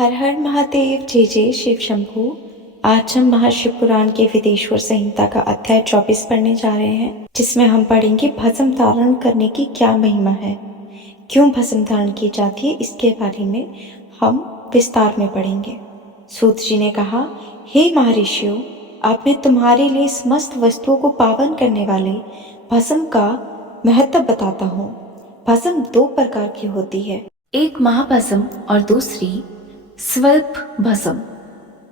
हर हर महादेव। जय जय शिव शंभू। आज हम महाशिव पुराण के विदेश्वर संहिता का अध्याय 24 पढ़ने जा रहे हैं, जिसमें हम पढ़ेंगे भस्म धारण करने की क्या महिमा है, क्यों भस्म धारण की जाती है, इसके बारे में हम विस्तार में पढ़ेंगे। सूत जी ने कहा, हे महर्षियों, अब मैं तुम्हारे लिए समस्त वस्तुओं को पावन करने वाले भस्म का महत्व बताता हूँ। भस्म दो प्रकार की होती है, एक महाभस्म और दूसरी स्वल्प भस्म।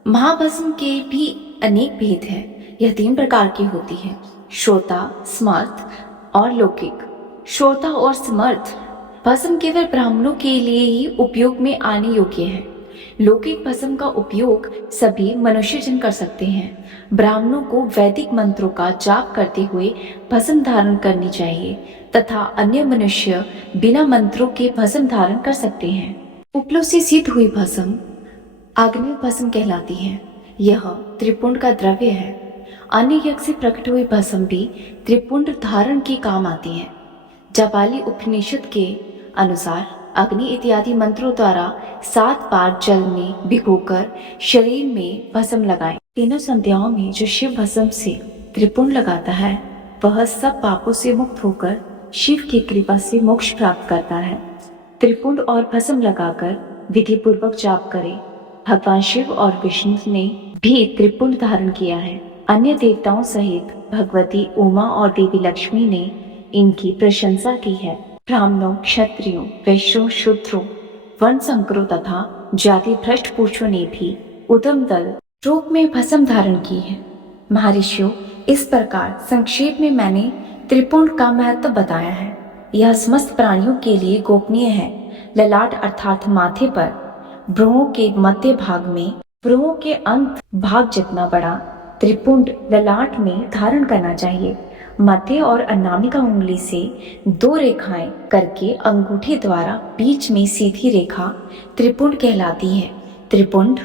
महाभस्म के भी अनेक भेद हैं। यह 3 प्रकार की होती है, श्रोता, समर्थ और लौकिक। श्रोता और समर्थ भस्म केवल ब्राह्मणों के लिए ही उपयोग में आने योग्य है। लौकिक भस्म का उपयोग सभी मनुष्यजन कर सकते हैं। ब्राह्मणों को वैदिक मंत्रों का जाप करते हुए भस्म धारण करनी चाहिए तथा अन्य मनुष्य बिना मंत्रों के भस्म धारण कर सकते हैं। उपलों से सिद्ध हुई भस्म आग्नेय भस्म कहलाती है। यह त्रिपुंड का द्रव्य है। अन्य यज्ञ से प्रकट हुई भस्म भी त्रिपुंड धारण के काम आती है। जाबाली उपनिषद के अनुसार अग्नि इत्यादि मंत्रों द्वारा 7 बार जल में भिगोकर शरीर में भस्म लगाएं। तीनों संध्याओं में जो शिव भस्म से त्रिपुंड लगाता है वह सब पापों से मुक्त होकर शिव की कृपा से मोक्ष प्राप्त करता है। त्रिपुंड और भस्म लगाकर विधि पूर्वक जाप करे। भगवान शिव और विष्णु ने भी त्रिपुंड धारण किया है। अन्य देवताओं सहित भगवती उमा और देवी लक्ष्मी ने इनकी प्रशंसा की है। ब्राह्मणों, क्षत्रियों, वैश्यों, शूद्रों, वर्ण संकरों तथा जाति भ्रष्ट पुरुषों ने भी उदम दल रूप में भस्म धारण की है। महर्षियों, इस प्रकार संक्षेप में मैंने त्रिपुंड का महत्व बताया है। यह समस्त प्राणियों के लिए गोपनीय है। ललाट अर्थात माथे पर भ्रुओं के मध्य भाग में भ्रुओं के अंत भाग जितना बड़ा त्रिपुंड ललाट में धारण करना चाहिए। मध्य और अनामिका उंगली से 2 रेखाएं करके अंगूठे द्वारा बीच में सीधी रेखा त्रिपुंड कहलाती है। त्रिपुंड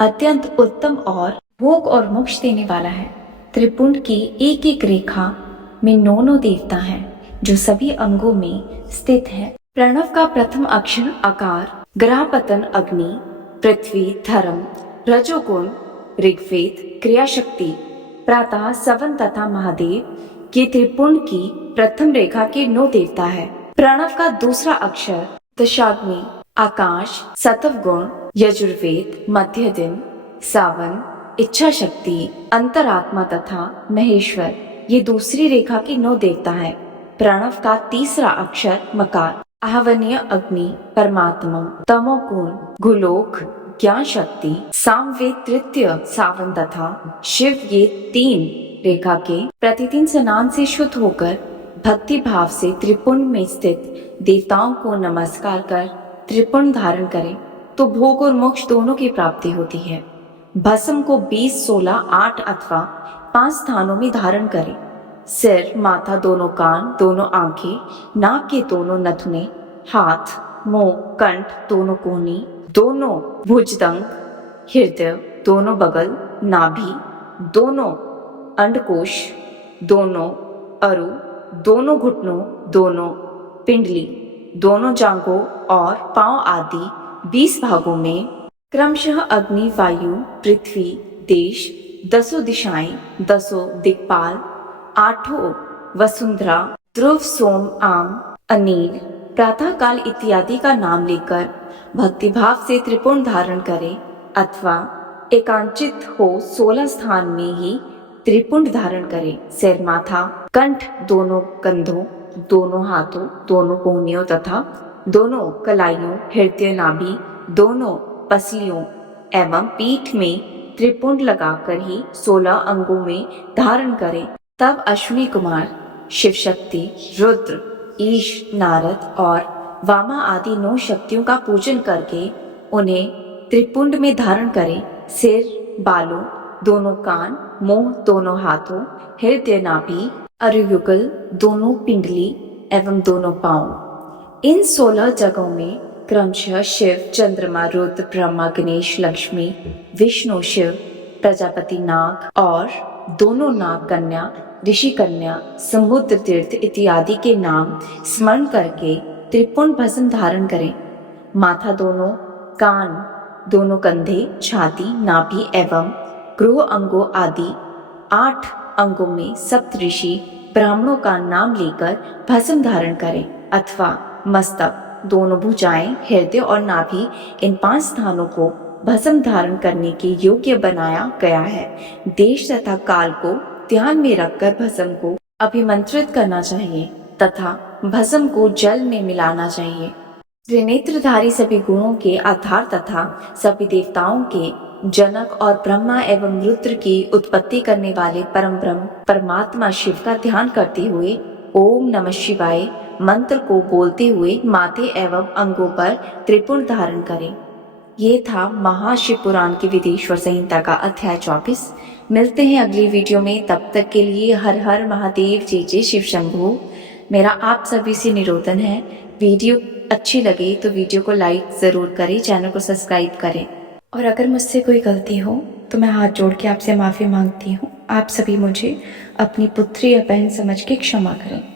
अत्यंत उत्तम और भोग और मोक्ष देने वाला है। त्रिपुंड की एक एक रेखा में 9 देवता हैं जो सभी अंगों में स्थित है। प्रणव का प्रथम अक्षर आकार, ग्रह पतन अग्नि, पृथ्वी धर्म, रजोगुण ऋग्वेद, क्रिया शक्ति प्रातः सवन तथा महादेव ये त्रिपुंड की प्रथम रेखा के 9 देवता है। प्रणव का दूसरा अक्षर दशाग्नि, आकाश, सतव गुण, यजुर्वेद, मध्य दिन, सावन, इच्छा शक्ति, अंतरात्मा तथा महेश्वर ये दूसरी रेखा के 9 देवता है। प्रणव का तीसरा अक्षर मकार, आहवनीय अग्नि, परमात्मा, तमोगुण, गुलोक, ज्ञान शक्ति, सामवेद, तृतीय सावन तथा शिव ये 3 रेखा के प्रतिदिन स्नान से शुद्ध होकर भक्ति भाव से त्रिपुंड में स्थित देवताओं को नमस्कार कर त्रिपुंड धारण करें तो भोग और मोक्ष दोनों की प्राप्ति होती है। भस्म को 20, 16, 8 अथवा 5 स्थानों में धारण करें। सिर, माथा, दोनों कान, दोनों आंखें, नाक के दोनों नथुने, हाथ, मुंह, कंठ, दोनों कोहनी, दोनों भुजदंग, हृदय, दोनों बगल, नाभि, दोनों अंडकोश, दोनों अरु, दोनों घुटनों, दोनों पिंडली, दोनों जांघों और पांव आदि 20 भागों में क्रमशः अग्नि, वायु, पृथ्वी, देश, 10 दिशाएं, 10 दिक्पाल, 8 वसुंधरा, ध्रुव, सोम, आम, अनिल, प्रातः काल इत्यादि का नाम लेकर भक्तिभाव से त्रिपुंड धारण करें अथवा एकांचित हो 16 स्थान में ही त्रिपुंड धारण करें। सिर, माथा, कंठ, दोनों कंधों, दोनों हाथों, दोनों कोहनियों तथा दोनों कलाइयों, हृदय, नाभि, दोनों पसलियों एवं पीठ में त्रिपुंड लगाकर ही 16 अंगों में धारण करें। तब अश्विनी कुमार, शिव शक्ति, रुद्र, ईश, नारद और वामा आदि 9 शक्तियों का पूजन करके उन्हें त्रिपुंड में धारण करें। सिर, बालों, दोनों कान, मुंह, दोनों हाथों, हृदय, नाभि, अरुयुगल, दोनों पिंडली एवं दोनों पांव। इन 16 जगहों में क्रमशः शिव, चंद्रमा, रुद्र, ब्रह्मा, गणेश, लक्ष्मी, विष्णु, शिव, प्रजापति, नाग और दोनों नाग कन्या, ऋषि कन्या, समुद्र तीर्थ इत्यादि के नाम स्मरण करके त्रिपुंड भस्म धारण करें। माथा, दोनों कान, दोनों कंधे, छाती, नाभि एवं ग्रोह अंगों आदि 8 अंगों में सप्तऋषि ब्राह्मणों का नाम लेकर भस्म धारण करें, अथवा मस्तक, दोनों भुजाएं, हृदय और नाभि, इन 5 स्थानों को भस्म धारण करने के योग्य बनाया गया है। देश तथा काल को ध्यान में रखकर भस्म को अभिमंत्रित करना चाहिए तथा भस्म को जल में मिलाना चाहिए। त्रिनेत्रधारी सभी गुणों के आधार तथा सभी देवताओं के जनक और ब्रह्मा एवं रुद्र की उत्पत्ति करने वाले परम ब्रह्म परमात्मा शिव का ध्यान करते हुए ओम नमः शिवाय मंत्र को बोलते हुए माथे एवं अंगों पर त्रिपुर धारण करें। ये था महाशिव पुराण की विदेश्वर संहिता का अध्याय 24। मिलते हैं अगली वीडियो में, तब तक के लिए हर हर महादेव, जय जय शिव शंभू। मेरा आप सभी से निवेदन है, वीडियो अच्छी लगे तो वीडियो को लाइक ज़रूर करें, चैनल को सब्सक्राइब करें। और अगर मुझसे कोई गलती हो तो मैं हाथ जोड़ के आपसे माफ़ी मांगती हूँ। आप सभी मुझे अपनी पुत्री या बहन समझ के क्षमा करें।